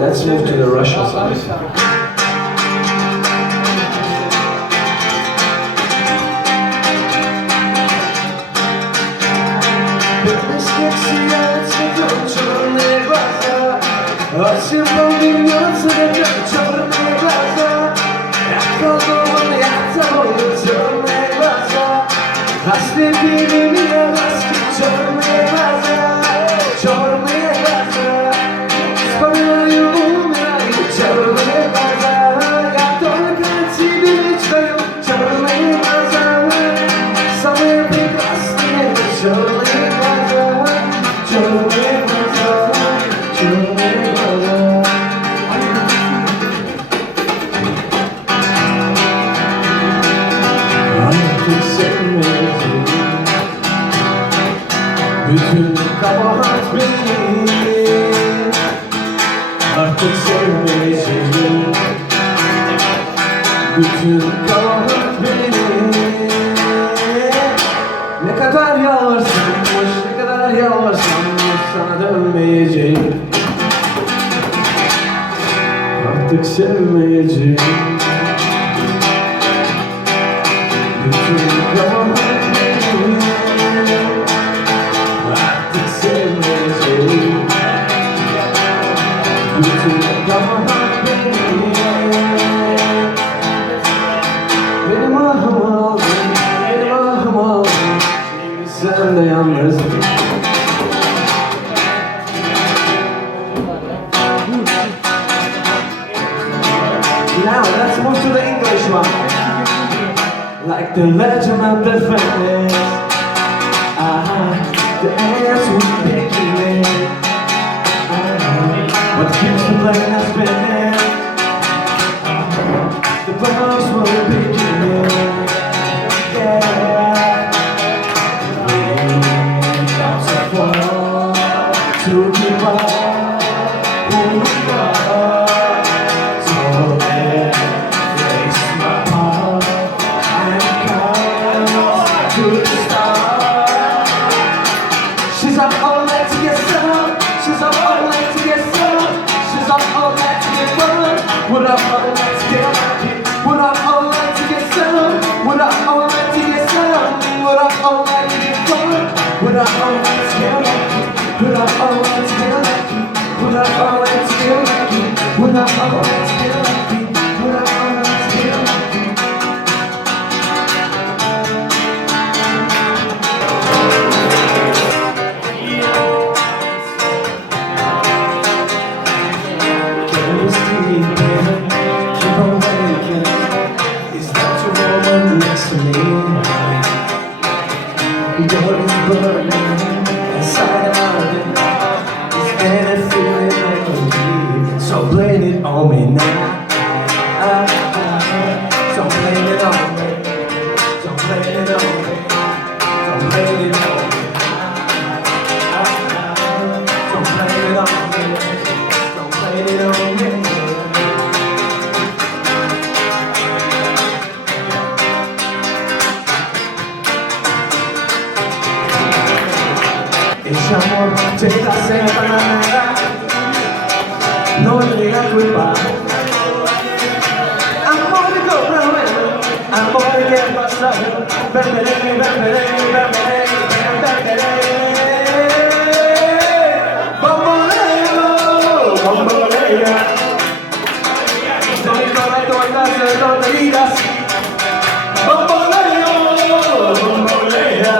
Let's move to the Russian side. Осень повернется, как черные глаза. Я колдован, я тобою черные глаза. Ослепили меня ласки, черные глаза. Черные глаза. Вспоминаю, умираю, черные глаза. Я только о тебе мечтаю, черные глаза. Самые прекрасные черные глаза. Черные глаза. Черные глаза. Bütün kabahat benim, artık sevmeyeceğim. Bütün kabahat benim. Ne kadar yalvarsanmış, ne kadar yalvarsanmış sana dönmeyeceğim. Artık sevmeyeceğim. Bütün kabahat benim. Artık sevmeyeceğim. Bütün kabahat benim. Benim ahım aldın, benim ahım aldın. Şimdi sen de yalnızsın. Now let's move to the English one. Like the legend of the Phoenix. The ants will pick you in. What keeps the plane spinning? The birds will pick you in. Yeah. Raindrops are fall to keep up who we are. So embrace my heart and come to the stars. She's up all night to get some. She's up all night to get some. She's up all night to get fun. We're up all night to get lucky. We're up all night to get some. We're up all night to get some. We're up all night to get fun. We're up all night to get lucky. We're up all night to get lucky. We're up all night to get lucky. We're up all night to get lucky. We're up all night to get lucky. Your is burning inside of it. It's any feeling I can give. So blame it on me now. So blame it on me. Don't blame it on me. Don't blame it on me. Don't blame it on me. Don't blame it on me. Ese amor te hace nada, no le da culpa. Amor de compromiso, amor que pasa, beberé, beberé, beberé, beberé. Bamboleo, bambolea, de mi corazón nace donde irás. Bamboleo, bambolea.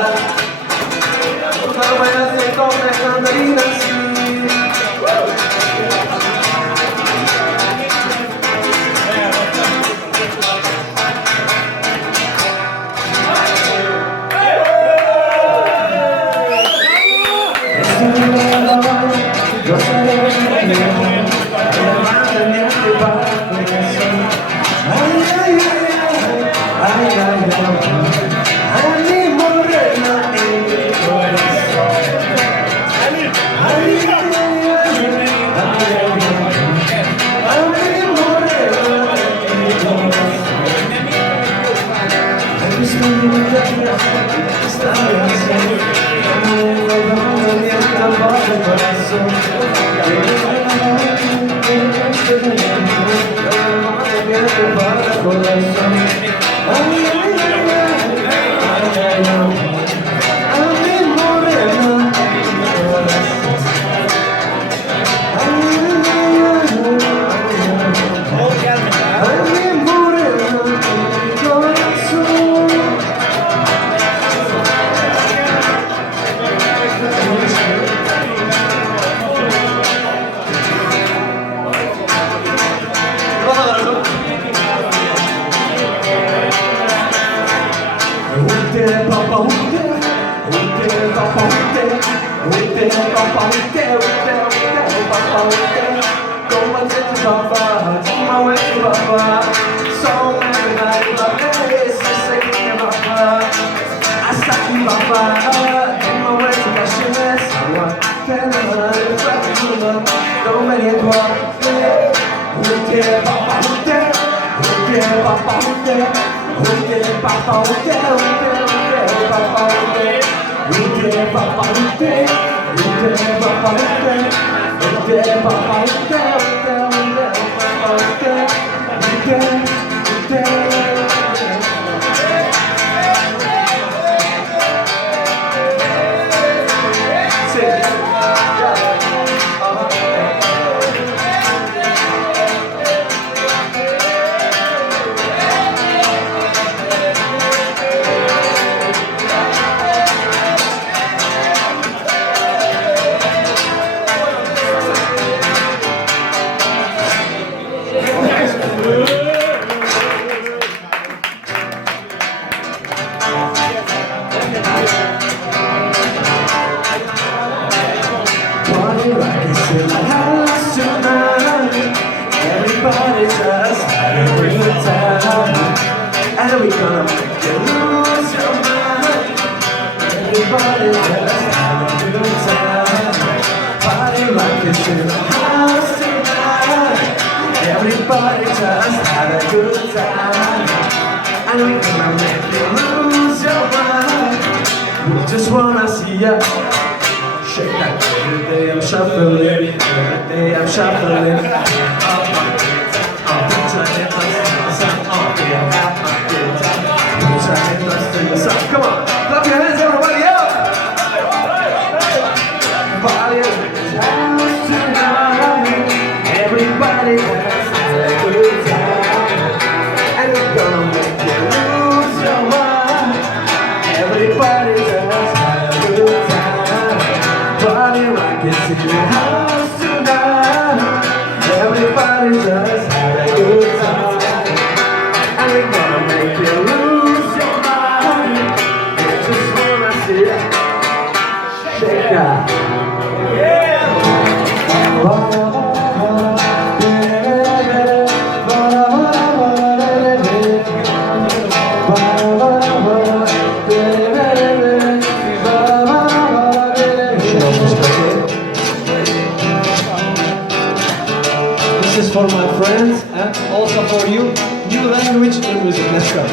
This is for my friends and also for you. New language, new music. Let's go.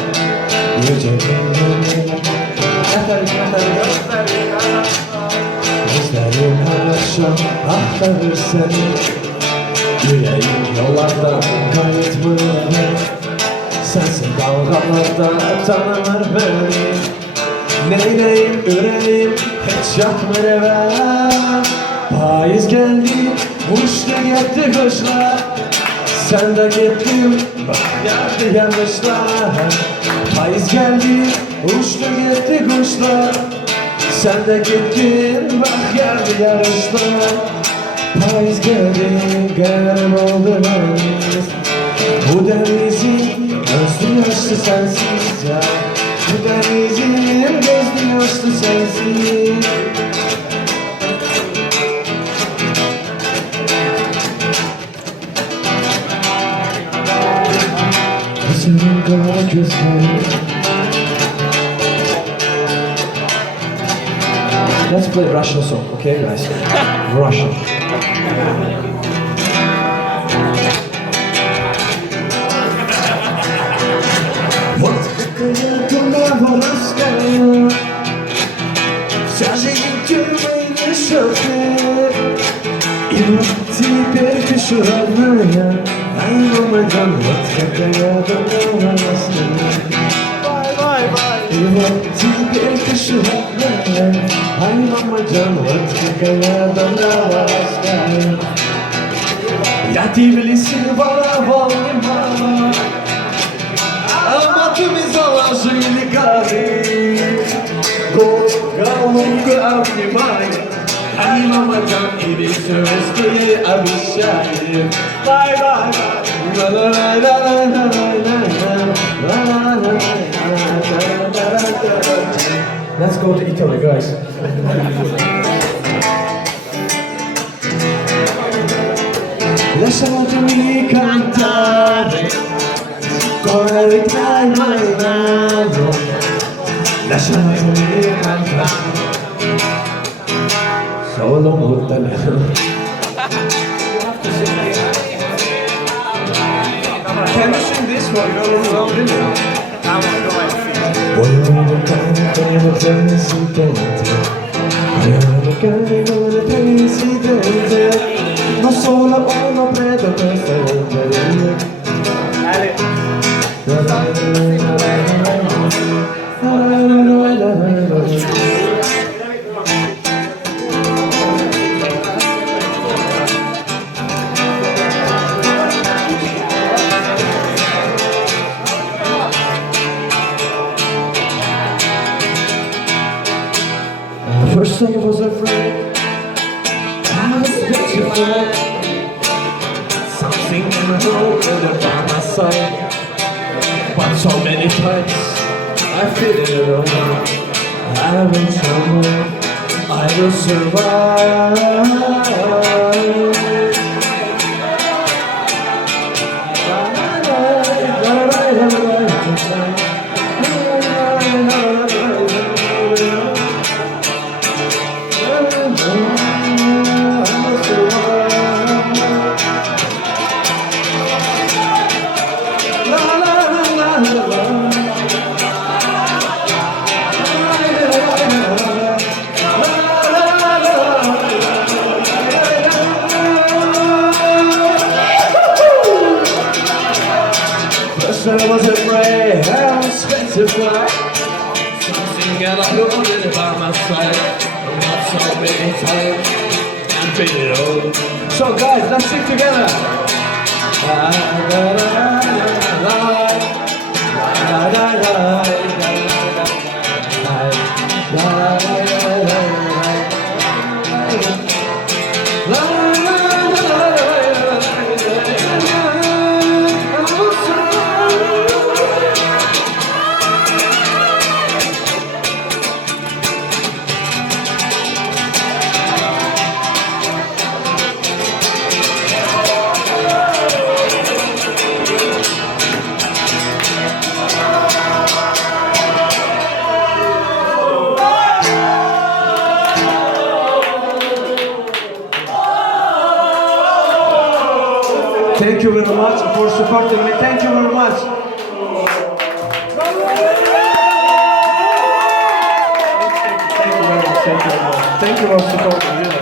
Gözlerim her akşam aktarır seni. Yüreğim yollarda kayıt bırakır. Sensin dalgalarda tanımır beni. Neyleyim yüreğim hiç yakmır eve. Payız geldi, uçtu gitti kuşlar. Sen de gittin, bak geldi yanlışlar. Payız geldi, uçtu gitti kuşlar. Sen de gittin, bak geldi yarışlar. Payız geldi, garip oldu deniz. Bu denizin gözlü yaşlı sensiz ya. Bu denizin gözlü yaşlı sensiz. gorgeous face. Let's play Russian song, okay guys? Russian. Вот какая дурная вся жизнь тюрьмы не шутка. И вот теперь ты родная, ай, мамадан, вот какая дурная И вот теперь ты родная, ай, мамадан, вот какая дурная Я Тбилиси воровал немало, а матами заложили гады. Голубка обнимает, а не мамадан и веселые обещает. Бай-бай, Let's go to Italy, guys. Lasciatemi cantare con la ritmo in mano. Lasciatemi cantare solo molto bene. Can you sing this one? Voglio cantare il presidente, voglio cantare il presidente, non solo uno preso questa legge. First I was afraid, I was petrified. Something wrong by my side. But so many times I feel it alone. I'm in trouble, I will survive. I was afraid, I was petrified. Something and I know it by my side. Not so many times I feel it all. So guys, let's sing together. La la la la la la la la Thank you very much for supporting me. Thank you very much. Thank you for supporting me.